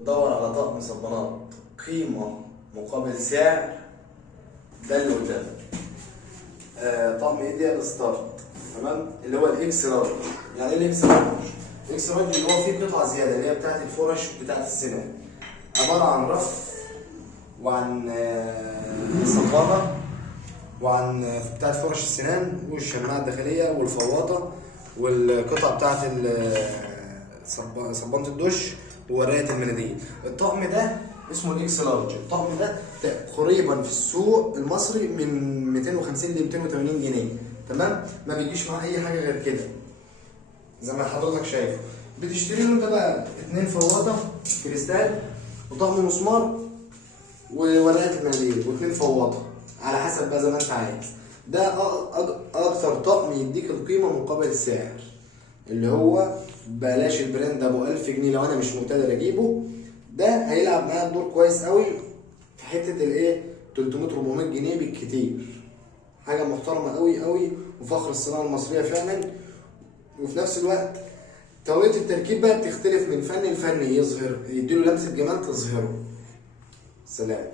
بتدور على طقم صبانات قيمة مقابل سعر، ده اللي قدامك. طقم ايديال ستارت، تمام، اللي هو الاكس لارج. يعني ايه الاكس لارج؟ الاكس لارج اللي هو فيه قطعة زيادة، اللي هي بتاعت الفرش بتاعت السنان، عبارة عن رف وعن صبانة وعن بتاعت فرش السنان والشماعة الداخلية والفواطة والقطع بتاعت صبانة الدش وورقة المناديل. الطقم ده اسمه الاكس لارج. الطقم ده قريبا في السوق المصري من 250 ل 280 جنيه، تمام؟ ما بيجيش معاه اي حاجة غير كده زي ما حضرتك شايف. بتشتري له انت بقى 2 فواطة كريستال وطقم مسمار وورقة المناديل و2 فواطة على حسب بقى زي ما انت عايز. ده اكتر طقم يديك القيمة مقابل السعر، اللي هو بلاش البراند ابو 1000 جنيه لو انا مش مقتدر اجيبه. ده هيلعب معايا الدور كويس قوي في حتة الايه 300 400 جنيه بالكتير. حاجة محترمة قوي قوي وفخر الصناعة المصرية فعلا. وفي نفس الوقت طريقة التركيب بقى بتختلف من فن لفن، يظهر يديله لمسة جمال تظهره. سلام.